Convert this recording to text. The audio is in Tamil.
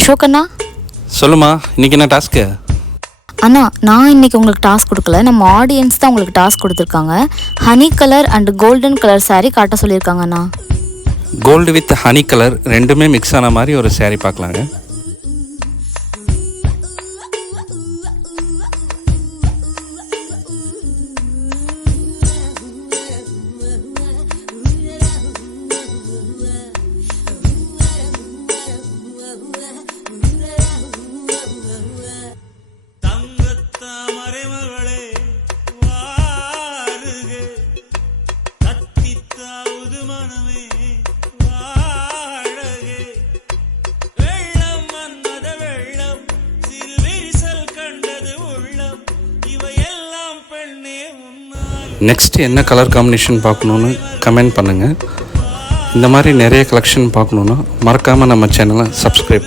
அசோக் அண்ணா. சொல்லுமா, இன்னைக்கு என்ன டாஸ்க்கு? அண்ணா, நான் இன்னைக்கு உங்களுக்கு டாஸ்க் கொடுக்கல, நம்ம ஆடியன்ஸ் தான் உங்களுக்கு டாஸ்க் கொடுத்துருக்காங்க. Honey colour and golden colour saree காட்ட சொல்லியிருக்காங்க அண்ணா. கோல்டு வித் ஹனி கலர் ரெண்டுமே மிக்ஸ் ஆன மாதிரி ஒரு saree பார்க்கலாங்க. நெக்ஸ்ட் என்ன கலர் காம்பினேஷன் பார்க்கணுன்னு கமெண்ட் பண்ணுங்கள். இந்த மாதிரி நிறைய கலெக்ஷன் பார்க்கணுன்னா மறக்காமல் நம்ம சேனலை சப்ஸ்கிரைப்